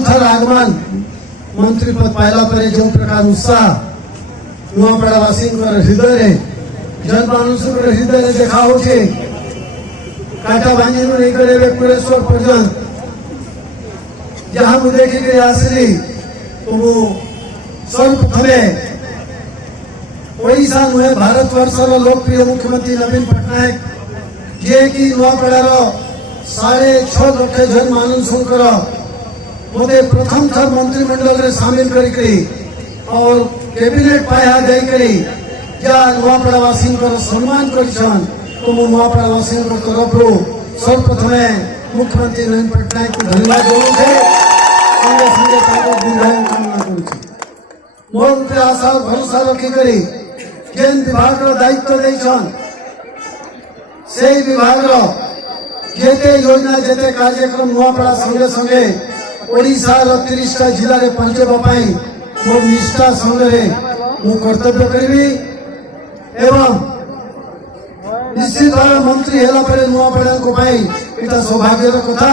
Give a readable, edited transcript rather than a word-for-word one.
प्रथम थर आगमन मंत्री पद पाइला पर जो प्रकार उत्साह नुआपड़ावासी हृदय जनमानुष हृदय देखा हो काटा भांगी नहीं करे कुलेश्वर पर्यंत जहाँ मुझे देखिक आसली तो वो सर्वप्रथमे ओडिशा नुहे भारतवर्षर लोकप्रिय मुख्यमंत्री नवीन पट्टनायक जे कि नुआपड़ार 6.5 लाख जनमानुषंकर मते प्रथम थर मंत्रिमंडल रे शामिल करी और कैबिनेट पाया जाइकरी जा नुआपड़ावासी सम्मान करिछन तो मु नुआपड़ावासी तरफ सर्वप्रथमे मुख्यमंत्री नवीन पट्टनायक को धन्यवाद देउछे संगे संगे ताको दीर्घायु कामना करूछी मोर उपरे आशा और भरोसा रखी करी जेन विभाग रो दायित्व देछन से विभाग रो जेते योजना जेते कार्यक्रम नुआपड़ा संगे संगे ओडिशा रो 30 टा जिला रे पहुंचेबा पई मोर निष्ठा संगे मु कर्तव्य करिबी एवं निश्चित भाव मंत्री हेला पर नुआपड़ा को पाई इटा सौभाग्यर कथा।